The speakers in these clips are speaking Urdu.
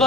2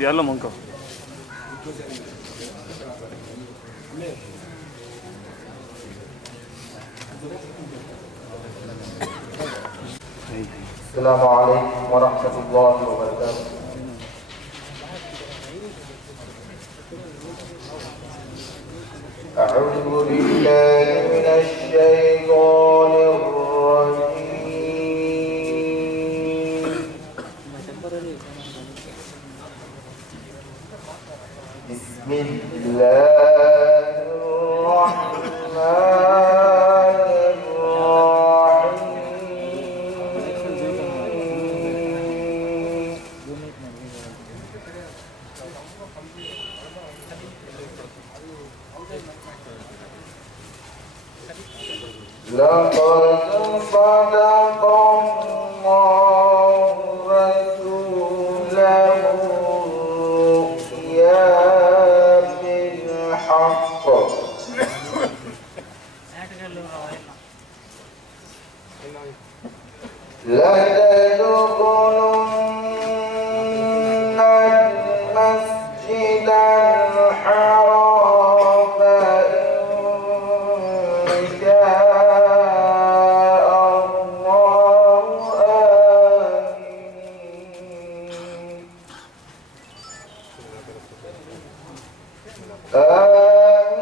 Diallo Monko. السلام عليكم ورحمة الله وبركاته. أعوذ بالله من الشيطان الرجيم. بسم الله الرحمن لقد صدق الله رسوله الرؤيا بالحق لتدخلن المسجد الحرام إن شاء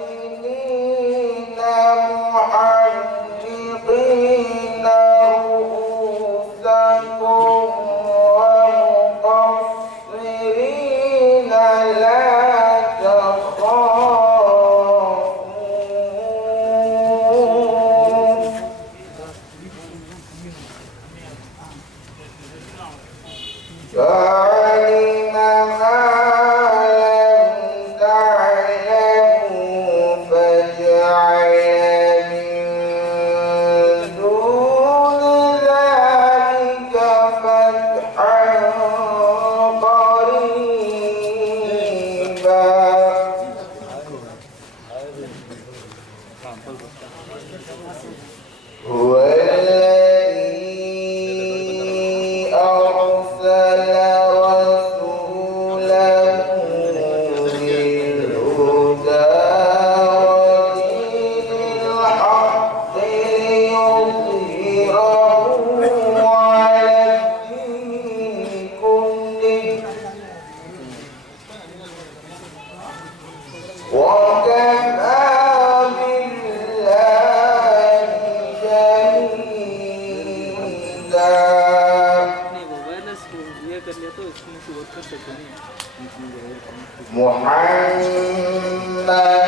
آمنين محلقين رؤوسكم ومقصرين لا تخافون فعلم ما هو الذي أرسل رسوله بالهدى ودين الحق ليظهره على الدين كله وكفى محمد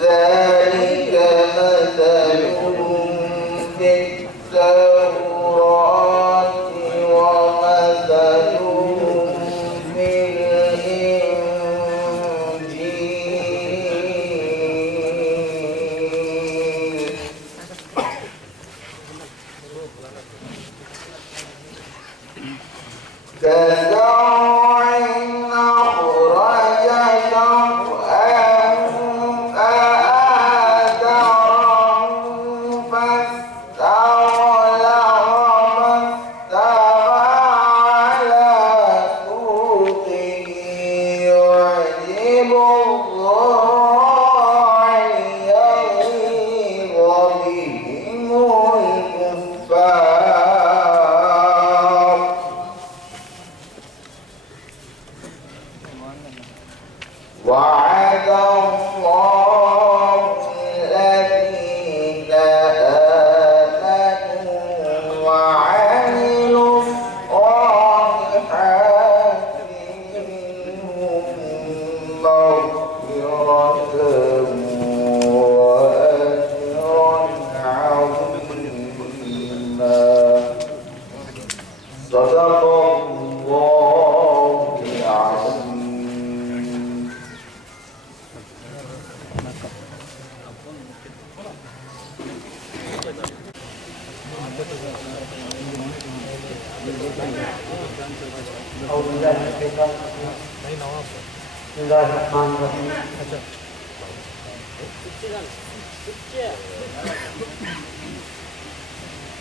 ذلك مثلهم في التوراة ومثلهم في الإنجيل كزرع أخرج شطأه فآزره فاستغلظ فاستوى على سوقه يعجب الزراع ليغيظ بهم الكفار وعد الله الذين آمنوا وعملوا الصالحات منهم مغفرة وأجرا عظيما صدق الله العظيم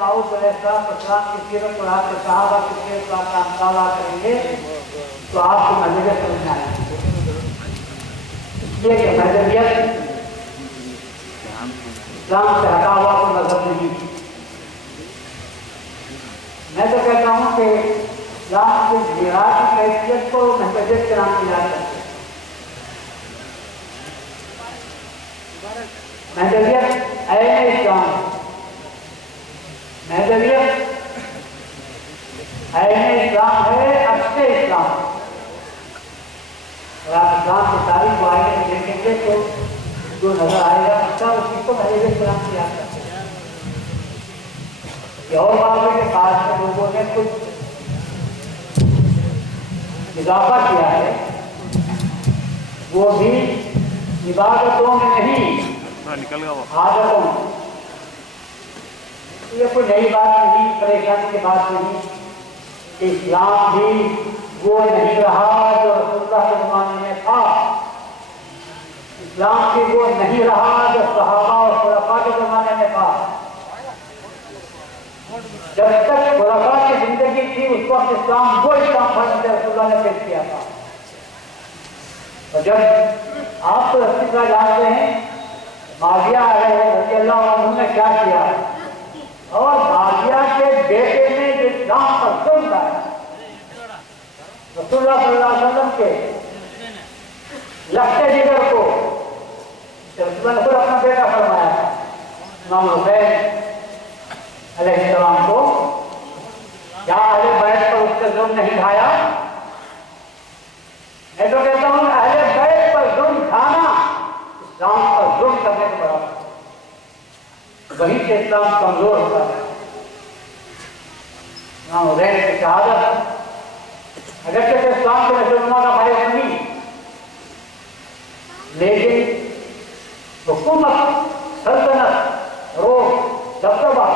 موعود علیہ السلام کی سیرت پڑھا کے صحابہ کی سیرت کا مطالعہ کریں گے تو آپ کو مذہبیت سمجھ میں آئے گی. اس لیے کہ مذہبیت اسلام سے ہٹا ہوا کوئی مذہب نہیں. میں تو کہتا ہوں کہ اسلام کے معراج کی کیفیت کو مذہبیت کے نام سے یاد کرتے ہیں. مذہبیت عین اسلام، مذہبیت عین اسلام ہے، عکس اسلام. اور آپ اسلام کی تاریخ کو آئے میں دیکھیں گے تو جو نظر آئے گا اچھا اسی کو مذہبیت کے نام سے یاد کرتے ہیں. یہ اور بات ہے کہ بعض میں لوگوں نے کچھ اضافہ کیا ہے، وہ بھی عبادتوں میں نہیں عادتوں میں. یہ کوئی نئی بات نہیں، پریشانی کی بات نہیں کہ اسلام بھی وہ نہیں رہا جو رسول اللہ کے زمانے میں تھا. اسلام بھی وہ نہیں رہا جو صحابہ اور خلفاء کے زمانے میں تھا. جب تک خلفاء کی زندگی تھی اس وقت اسلام وہ اسلام تھا جسے رسول اللہ نے پیش کیا تھا. اور جب آپ تو رسول اللہ جانتے ہیں معاویہ آئے رضی اللہ عنہ نے کیا کیا، اور معاویہ کے بیٹے نے جو اسلام پر ظلم ڈالا، رسول اللہ صلی اللہ علیہ وسلم کے لخت جگر کو رسول اللہ نے خود اپنا بیٹا فرمایا تھا امام حسین علیہ السلام کو، کیا اہل بیت پر اس کا ظلم نہیں ڈھایا؟ میں تو کہتا ہوں اہل بیت پر ظلم ڈھانا اسلام پر ظلم کرنے کے برابر، وہیں سے اسلام کمزور ہوتا ہے. امام حسین کی شہادت اگرچہ کہ اسلام کے رہنما کا باعث نہیں، لیکن حکومت، سلطنت، روح، دبدبہ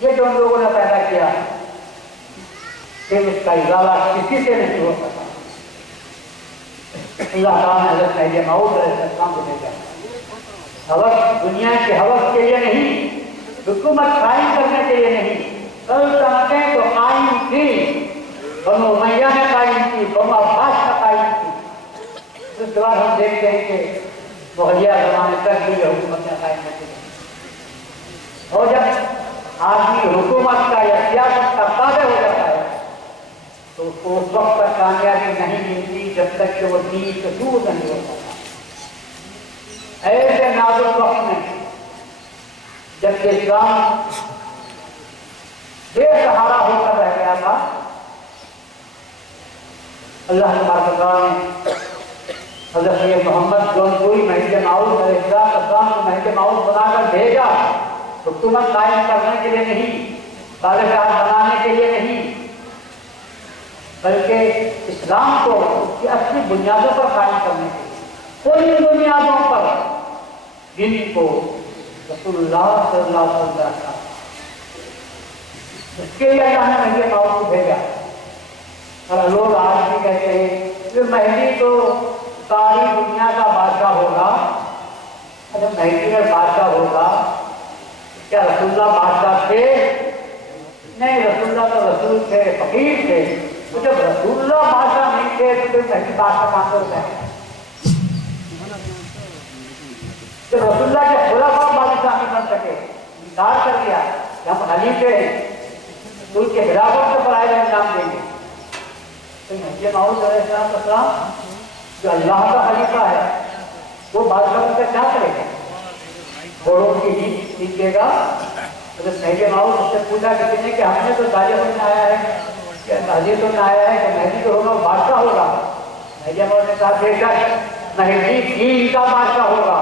یہ جو ہم لوگوں نے پیدا کیا پھر اس کا ازالہ کسی سے نہیں ہو سکتا. اللہ تعالیٰ نے حضرت مہدی موعود علیہ السلام کو بھیجا. حوث دنیا کے حوث کے لیے نہیں، حکومت قائم کرنے کے لیے نہیں. سلطنتیں تو قائم تھی، بنو امیہ نے قائم کی، بنو عباس نے قائم کی. اس کے بعد ہم دیکھتے ہیں کہ مغلیہ زمانے تک بھی حکومتیں قائم ہوتی ہیں. اور جب آدمی حکومت کا یا سیاست کا تابع ہو جاتا ہے تو اس کو اس وقت تک کامیابی نہیں ملتی جب تک کہ وہ دین سے دور نہیں ہو سکتا. ایسے نازک وقت میں جب کہ اسلام بے سہارا ہو کر رہ گیا تھا، اللہ تبارک و تعالیٰ نے حضرت محمد جونپوری مہدی موعود علیہ السلام کو مہدی موعود بنا کر بھیجا. حکومت قائم کرنے کے لیے نہیں، بادشاہ بنانے کے لیے نہیں، بلکہ اسلام کو اس کی اصلی بنیادوں پر قائم کرنے کے لیے، ان بنیادوں پر جن کو رسول اللہ صلی اللہ علیہ وسلم رکھا. اس کے لیے اللہ نے مہدی موعود کو بھیجا. اور لوگ آج بھی کہتے ہیں کہ مہدی تو ساری دنیا کا بادشاہ ہوگا. اگر مہدی میں بادشاہ ہوگا کیا رسول اللہ بادشاہ تھے؟ نہیں، رسول اللہ تو رسول تھے، فقیر تھے. تو جب رسول اللہ بادشاہ نہیں تھے تو پھر مہدی بادشاہ کہاں سے ہوتا ہے؟ جب رسول اللہ کے خلفاء بادشاہ نہیں بن سکے، انکار کر دیا کہ ہم خلیفے ہیں تو ان کے خلافت سے فرائض انجام دیں گے، تو مہدی موعود علیہ السلام جو اللہ کا خلیفہ ہے وہ بادشاہ کا کیا کرے گا؟ گھوڑوں کی ہی سیکھے گا. حضرت مہدی موعود اس سے پوچھا کسی نے کہ ہم نے تو تاریخ میں آیا ہے کہ حدیثوں میں آیا ہے کہ مہدی جو ہوگا بادشاہ ہوگا. مہدی موعود نے کہا بے شک مہدی دین کا بادشاہ ہوگا،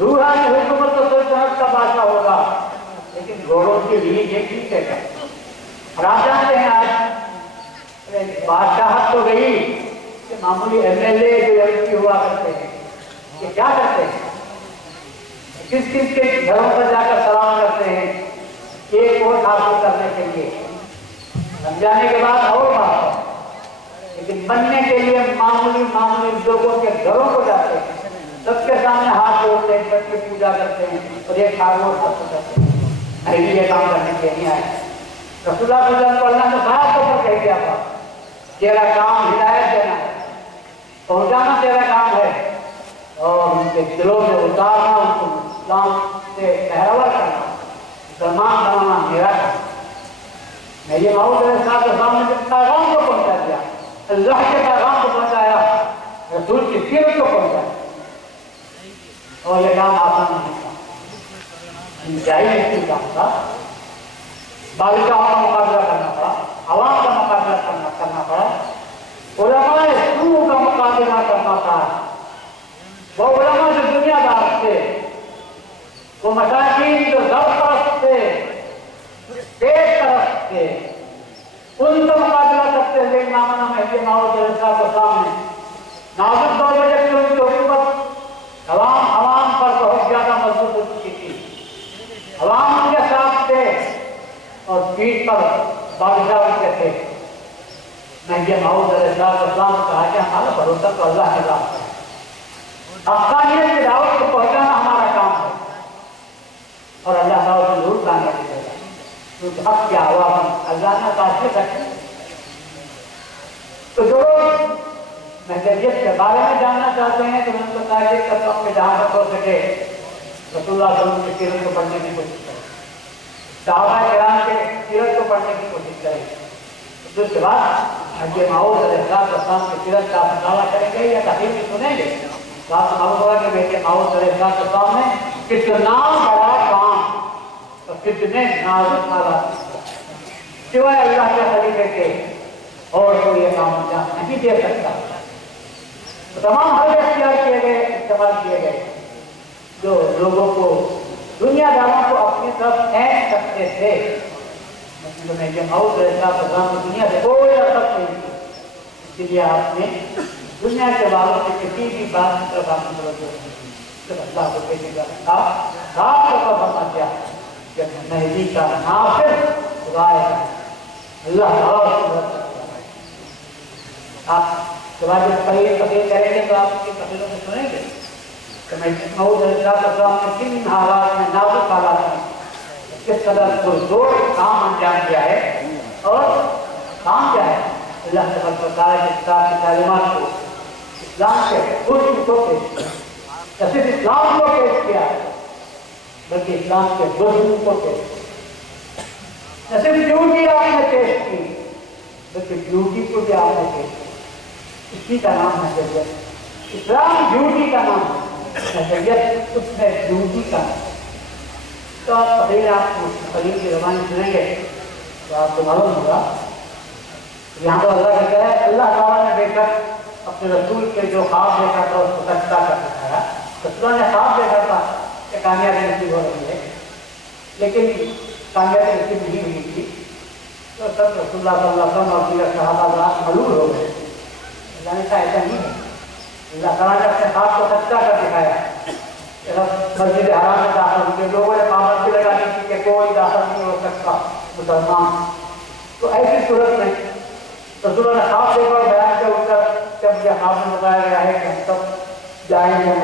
روحانی حکومت و سلطنت کا بادشاہ ہوگا، لیکن گھوڑوں کی ہی یہ سیکھے گا. اور آپ جانتے ہیں آج بادشاہت تو گئی کہ معمولی ایم ایل اے جو ایم پی ہوا کرتے ہیں یہ کیا کرتے ہیں؟ کس کس کے گھروں پر جا کر سلام کرتے ہیں ایک ووٹ حاصل کرنے کے لیے. سمجھانے کے بعد اور بات ہے، لیکن بننے کے لیے معمولی لوگوں کے گھروں کو جاتے ہیں، سب کے سامنے ہاتھ جوڑتے ہیں، سب کی پوجا کرتے ہیں اور ایک خاموش کرتے ہیں. نہیں بھی یہ کام کرنے کے نہیں آئے. رسول اللہ صلی اللہ علیہ وسلم کو اللہ نے صاحب کو پر کہہ دیا تھا تیرا کام ہدایت دینا ہے, پہنچانا تیرا کام ہے, اور ان کے دلوں میں اتارنا, ان کو اسلام سے پہراور کرنا, مسلمان بنانا میرا کام. میں یہ محمود علیہ السلام نے پیغام کو پہنچا دیا, اللہ کے پیغام کو پہنچایا, رسول کی سیرت کو پہنچایا, اور یہ کام آسان نہیں تھا, انتہائی مشکل کام تھا. بادشاہوں کا مقابلہ کرنا پڑا, عوام کا مقابلہ کرنا پڑا, علماء سوء کا مقابلہ کرنا پڑا. وہ علماء جو دنیا دار تھے, وہ مساکین جو زبردست تھے, ایک طرف تھے, ان کا مقابلہ کرتے ہوئے نامنا مہدی موعود علیہ السلام نے نازک دور میں جب ان کی حکومت عوام پر بہت زیادہ مضبوط ہو چکی تھی, عوام ان کے ساتھ تھے اور پیٹھ پر بادشاہ ان کے تھے, مہدی موعود علیہ السلام نے کہا کہ ہمارا بھروسہ تو اللہ کے ذات ہے, حقانیت کی دعوت کو پہنچانا ہمارا کام ہے, اور اللہ تعالیٰ سے ضرور کامیابی دے گا, کیونکہ حق کی آواز اللہ نے تاثیر رکھی. تو جو لوگ محدودیت کے بارے میں جاننا چاہتے ہیں تو ان کو تاکید کرتا ہوں کہ جہاں تک ہو سکے رسول اللہ صلی اللہ علیہ وسلم کی سیرت کو پڑھنے کی کوشش کریں, صحابہ کرام کے سیرت کو پڑھنے کی کوشش کریں. اس کے بعد مہدی موعود علیہ السلام کی سیرت کا مطالعہ کریں گے یا تحریر بھی سنیں گے. بات معلوم ہوگا کہ مہدی موعود علیہ السلام نے کتنا بڑا کام اور کتنے نازک حالات سوائے اللہ کے خلیفے کے اور کوئی یہ کام انجام نہیں دے سکتا. تمام حل اختیار کیے گئے, استعمال کیے گئے جو لوگوں کو, دنیا داروں کو اپنی طرف کھینچ سکتے تھے. مہدی موعود علیہ السلام کو دنیا سے کوئی رغبت نہیں تھی, اس لیے آپ نے دنیا کے والوں سے کسی بھی بات کی طرف آپ توجہ نہیں کی. جب اللہ کو کہنے کا صاف طور پر بتا دیا کہ مہدی کا ناصر خدا ہے, اللہ تعالیٰ آپ کے بعد جب تقریر کریں گے تو آپ کی تقریروں میں سنیں گے کہ مہدی موعود علیہ السلام نے کن حالات میں, نازک حالات میں کس قدر پرزور کام انجام دیا ہے. اور کام کیا ہے؟ اللہ تبارک و تعالیٰ کے کتاب کی تعلیمات کو اسلام کے حسن کو پیش کیا, نہ صرف اسلام کو پیش کیا بلکہ اسلام کے حسن کو پیش کیا. نہ صرف ڈیوٹی آپ نے پیش کی بلکہ ڈیوٹی کو بھی آپ نے پیش کیا. اسی کا نام حیثیت, اسلام ڈیوٹی کا نام ہے, حیثیت اس میں ڈیوٹی کا نام. تو آپ پہلے آپ قدیم کی زبان سنیں گے تو آپ کو معلوم ہوگا. یہاں تو اللہ کہتا ہے اللہ تعالیٰ نے بے شک اپنے رسول کے جو خواب دیکھا تھا اس کو سچتا کر دکھایا. رسول نے خواب دیکھا تھا کہ کامیابی نصیب ہو رہی ہے, لیکن کامیابی نصیب نہیں ہوئی تھی. تو سب رسول اللہ صلی اللہ علیہ وسلم اور دیگر صحابہ ملول ہو گئے. اللہ نے کہا ایسا نہیں ہے, اللہ تعالیٰ نے اپنے خواب کو سچتا کر دکھایا. مسجد حرام میں داخل ہوئے, لوگوں نے پابندی لگا دی تھی کہ کوئی داخل نہیں ہو سکتا مسلمان. تو ایسی صورت میں رسول اللہ نے خواب دیکھا اور بیان کے اوپر جب یہ خواب میں بتایا گیا ہے کہ ہم سب جائیں گے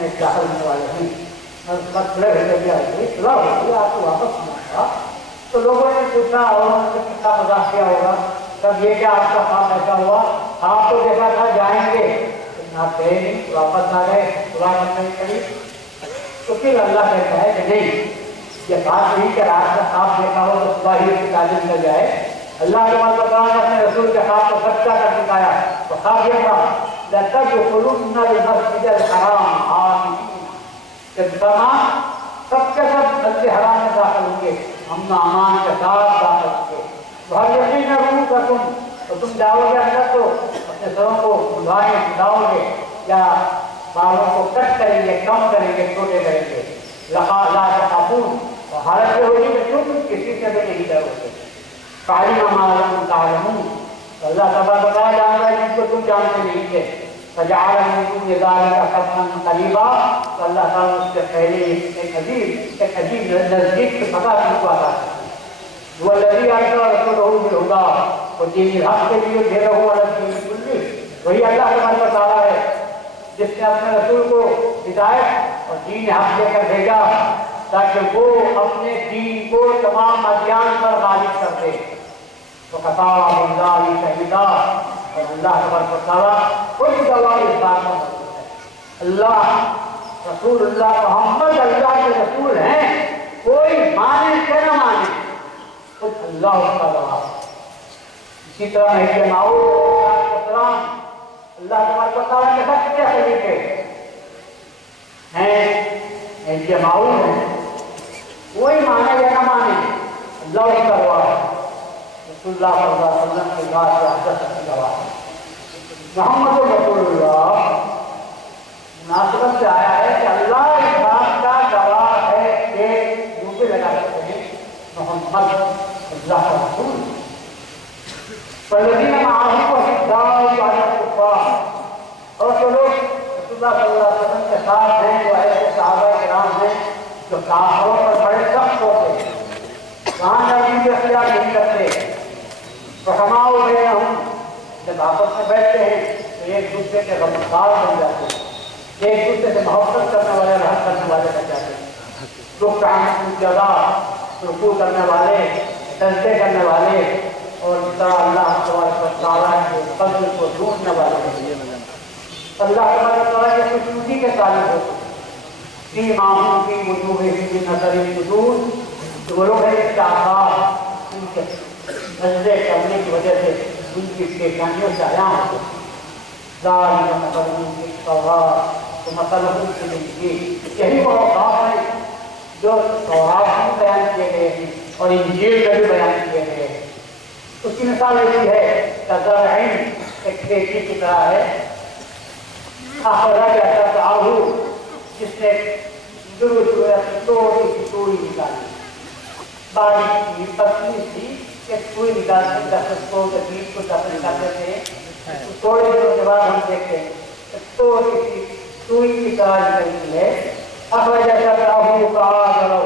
میں داخل ہونے والے ہیں, کھڑے ہو گئے, صلاح ہوتی ہے آپ کو واپس ہونا تھا. تو لوگوں نے پوچھا اور انہوں نے کتنا مذاق کیا ہوگا, تب یہ کیا آپ کا خواب ایسا ہوا, خواب تو دیکھا تھا جائیں گے لیکن آپ گئے نہیں, واپس آ گئے, صلاح کرنے کے لیے. تو پھر اللہ کہتا ہے کہ نہیں, یہ بات نہیں کہ رات کا خواب دیکھا ہو تو صبح ہی کی تعلیم کر جائے. اللہ کے مطلب نے اپنے رسول کے خواب کو سچا کر دکھایا. تو خواب یہ تھا لَتَدْخُلُنَّ الْمَسْجِدَ الْحَرَامَ آمِنِينَ, کہ تمام سب کے سب مسجد حرام میں داخل ہوں گے, امن امان کے ساتھ داخل ہوں گے. بہت یقین رؤوسکم, تو تم جاؤ گے اندر تو اپنے سروں کو بندھاؤ گے یا بالوں کو کٹ کریں گے, کم کریں گے, چھوٹے کریں گے. لا تخافون, اور حالت یہ ہوگی کہ تم کسی سے بھی نہیں ڈرو گے. فَعَلِمَ مَا لَمْ تَعْلَمُوا, اللہ تبارک و تعالیٰ جانتا ہے جن کو تم جانتے نہیں تھے. فَجَعَلَ مِن دُونِ ذَلِكَ فَتْحًا قَرِيبًا, تو اللہ تعالیٰ اس سے پہلے ایک عجیب نزدیک سے پتہ تم کو عطا کرتا ہے. وَالَّذِي أَرْسَلَ رَسُولَهُ بِالْهُدَىٰ وَدِينِ الْحَقِّ لِيُظْهِرَهُ عَلَى الدِّينِ كُلِّهِ, وہی اللہ تبارک و تعالیٰ ہے جس نے اپنے رسول کو ہدایت اور دین حق دے کر بھیجا تاکہ وہ اپنے دین کو تمام ادیان پر غالب کر دے. تو کفا باللہ شہیدا، اور اللہ تبارک و تعالیٰ خود گواہ اس بات میں موجود ہے. اللہ رسول اللہ محمد اللہ کے رسول ہیں، کوئی مانے کہ نہ مانے، خود اللہ اس کا گواہ. اسی طرح مہدی موعود اللہ تبارک و تعالیٰ کے سچے خلیفے ہیں، مہدی موعود ہیں، کوئی مانے یا نہ مانے اللہ اس کا گواہ ہے. رسول اللہ صلی اللہ علیہ وسلم کے بعد حضرت کی گواہ ہے. محمد رسول اللہ مناسبت سے آیا ہے کہ اللہ اس بات کا گواہ ہے کہ منہ پہ لگا سکتے ہیں محمد اللہ کا رسول. والذین معه اشداء علی الکفار، اور جو لوگ رسول اللہ صلی اللہ علیہ وسلم کے ساتھ ہیں، جو ایسے صحابہ کرام ہیں جو کافروں پر بڑے سخت ہوتے ہیں، وہاں نبی بھی اختیار نہیں کرتے. رحماء بینہم، جب آپس میں بیٹھتے ہیں تو ایک دوسرے کے غمخوار بن جاتے ہیں، ایک دوسرے سے محبت کرنے والے، رحم کرنے والے بن جاتے ہیں. رکعہ سجدہ، رکوع کرنے والے، سجدے کرنے والے، اور اس طرح اللہ تبارک و تعالیٰ کے فضل کو ڈھونڈنے والے. اللہ تبارک و تعالیٰ کے خوشنودی کے تعلق ہوتے ہیں. سیماہم فی وجوہہم من اثر السجود، وہ لوگ ہیں استعفاف، ان کے سجدے کرنے کی وجہ سے ان کی پیشانیوں سے عیاں ہوتے ہیں. ذالک مثلہم فی التوراۃ ومثلہم فی الانجیل، یہی وہ اوصاف ہیں جو تورات میں بیان کیے گئے ہیں اور انجیل میں بھی بیان کیے گئے ہیں. اس کی مثال ایسی ہے کہ زرعین ایک کھیتی کی طرح ہے، اخرج شطأہ، جس نے شروع توڑی کی توڑی نکالی، باریک کی پتلی سی ایک توڑی نکالتے ہیں، 10 کو بیچ کو 10 نکالتے تھے. توڑے کے بعد ہم دیکھتے ہیں توڑی کی توڑی نکال کرتی ہے. اخرج شطأہ فآزرہ،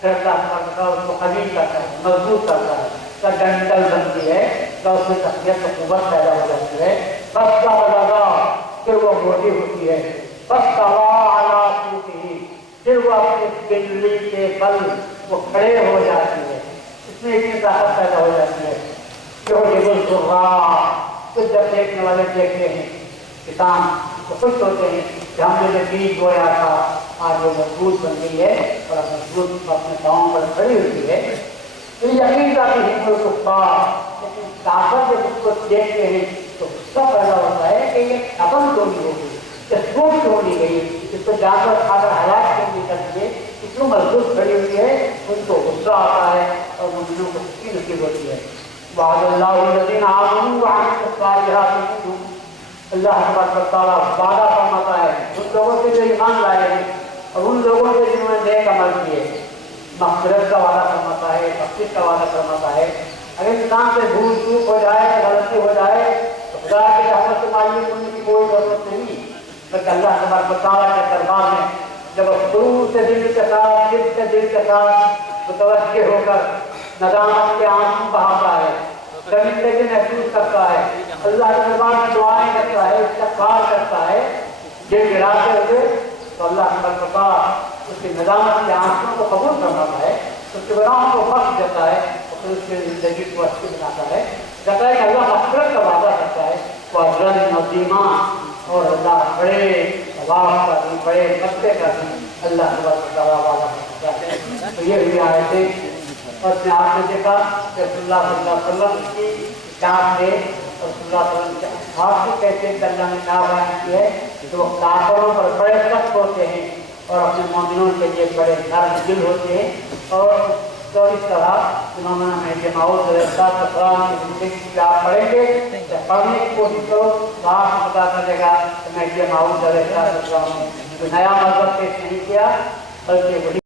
پھر اللہ کا اس کو قوی کرتا ہے، مضبوط کرتا ہے، کا ڈنٹل بنتی ہے، کا اس میں تقویت و قوت پیدا ہو جاتی ہے. بس کا لگا، پھر وہ موٹی ہوتی ہے. بس پھر وہ اپنی بجلی کے بل وہ کھڑے ہو جاتی ہے، اس میں اتنی طاقت پیدا ہو جاتی ہے. کچھ جب دیکھنے والے دیکھتے ہیں کسان تو خوش ہوتے ہیں کہ ہم نے جو بیج بویا تھا آج وہ مضبوط بن گئی ہے اور اب مضبوط اپنے پاؤں پر کھڑی ہوئی ہے. تو یقین کا بھی لیکن طاقت جب اس کو دیکھتے ہیں تو غصہ پیدا ہوتا ہے کہ یہ ختم کیوں نہیں ہوگی، ٹوٹ کیوں نہیں گئی، اس کو جانور کھا کر ہلاک کیوں نہیں کرتی ہے، اتنی مضبوط کھڑی ہوئی ہے. ان کو غصہ آتا ہے اور مومنوں کو خوشی نصیب ہوتی ہے. وعد اللہ الذین آمنوا وعملوا الصالحات منهم، اللہ تبارک و تعالیٰ وعدہ فرماتا ہے ان لوگوں سے جو ایمان لائے ہیں اور ان لوگوں سے جنہوں نے نیک عمل کیے. مغفرت کا وعدہ فرماتا ہے، بخشش کا وعدہ فرماتا ہے. اگر انسان سے بھول چوک ہو جائے، غلطی ہو جائے تو خدا کی رحمت سے مایوس ہونے کی کوئی ضرورت نہیں، بلکہ اللہ تبارک و تعالیٰ کے دربار میں جب خلوص سے دل کے ساتھ، دل کے ساتھ متوجہ ہو کر ندامت کے آنسو بہاتا ہے، شرمندگی سے محسوس کرتا ہے، اللہ کے دربار میں دعائیں کرتا ہے، استغفار کرتا ہے، دل گراتے ہوئے، تو اللہ تبارک و تعالیٰ اس کی ندامت کے آنسوں کو قبول فرماتا ہے، اس کے گناہوں کو بخش دیتا ہے اور پھر اس کی زندگی کو اچھی بناتا ہے. کہتا ہے کہ اللہ مغفرت کا وعدہ کرتا ہے، وہ اجرن عظیمہ، اور اللہ بڑے ثواب کا بھی، بڑے مرتبے کا بھی اللہ تبارک و تعالیٰ وعدہ کرتا ہے. تو یہ بھی آیتیں اور اس میں آپ نے دیکھا کہ رسول اللہ صلی اللہ علیہ وسلم کی شان میں رسول اللہ صلی اللہ علیہ وسلم کے اصحاب کی کیفیت اللہ نے کیا بیان کی ہے کہ وہ کافروں پر بڑے سخت ہوتے ہیں اور اپنے مومنوں کے لیے بڑے نرم دل ہوتے ہیں. اور تو اس طرح امام مہدی موعود علیہ السلام کی زندگی سے آپ پڑھیں گے، جب پڑھنے کی کوشش کرو تو آپ کو پتا چلے گا کہ مہدی موعود علیہ السلام نے نیا مذہب پیش نہیں کیا بلکہ